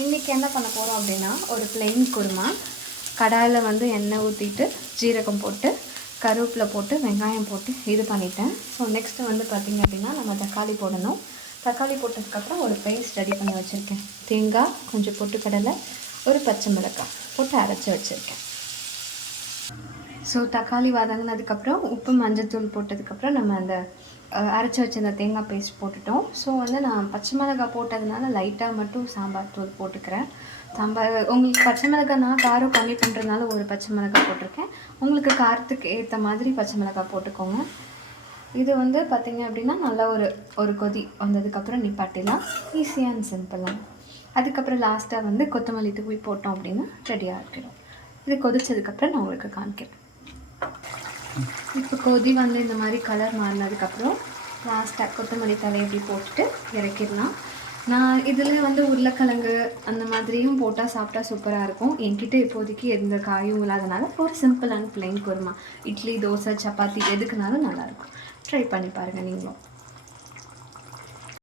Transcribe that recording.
இன்றைக்கி என்ன பண்ண போகிறோம் அப்படின்னா ஒரு ப்ளெயின் குருமா. கடாயில் வந்து எண்ணெய் ஊற்றிட்டு ஜீரகம் போட்டு கருவேப்பிலை போட்டு வெங்காயம் போட்டு இது பண்ணிட்டேன். ஸோ நெக்ஸ்ட்டு வந்து பார்த்திங்க அப்படின்னா நம்ம தக்காளி போடணும். தக்காளி போட்டதுக்கப்புறம் ஒரு பேஸ்ட் ரெடி பண்ணி வச்சுருக்கேன். தேங்காய், கொஞ்சம் பொட்டுக்கடலை, ஒரு பச்சை மிளகாய் போட்டு அரைச்சி வச்சுருக்கேன். ஸோ தக்காளி வதங்கினதுக்கப்புறம் உப்பு மஞ்சத்தூள் போட்டதுக்கப்புறம் நம்ம அந்த அரைச்சி வச்சிருந்த தேங்காய் பேஸ்ட் போட்டுட்டோம். ஸோ வந்து நான் பச்சை மிளகாய் போட்டதுனால லைட்டாக மட்டும் சாம்பார் தூள் போட்டுக்கிறேன். உங்களுக்கு பச்சை மிளகாய்னா காரம் கம்மி பண்ணுறதுனால ஒரு பச்சை மிளகாய் போட்டிருக்கேன். உங்களுக்கு காரத்துக்கு ஏற்ற மாதிரி பச்சை மிளகாய் போட்டுக்கோங்க. இது வந்து பார்த்திங்க அப்படின்னா நல்லா ஒரு கொதி வந்ததுக்கப்புறம் நிப்பாட்டிலாம். ஈஸியாக அண்ட் சிம்பிளாக. அதுக்கப்புறம் லாஸ்ட்டாக வந்து கொத்தமல்லி தூவி போட்டோம் அப்படின்னா ரெடியாக இருக்கிறோம். இது கொதிச்சதுக்கப்புறம் நான் உங்களுக்கு காமிக்கிறேன். இப்போ கொதி வந்து இந்த மாதிரி கலர் மாறினதுக்கப்புறம் லாஸ்ட்டாக கொத்தமல்லி தலை எப்படி போட்டுட்டு இறக்கிடலாம். நான் இதில் வந்து உருளைக்கிழங்கு அந்த மாதிரியும் போட்டால் சாப்பிட்டா சூப்பராக இருக்கும். என்கிட்ட இப்போதைக்கு எந்த காயும் இல்லாதனால ஒரு simple and plain kurma idli, dosa, chapati எதுக்குனாலும் நல்லாயிருக்கும். ட்ரை பண்ணி பாருங்கள் நீங்களும்.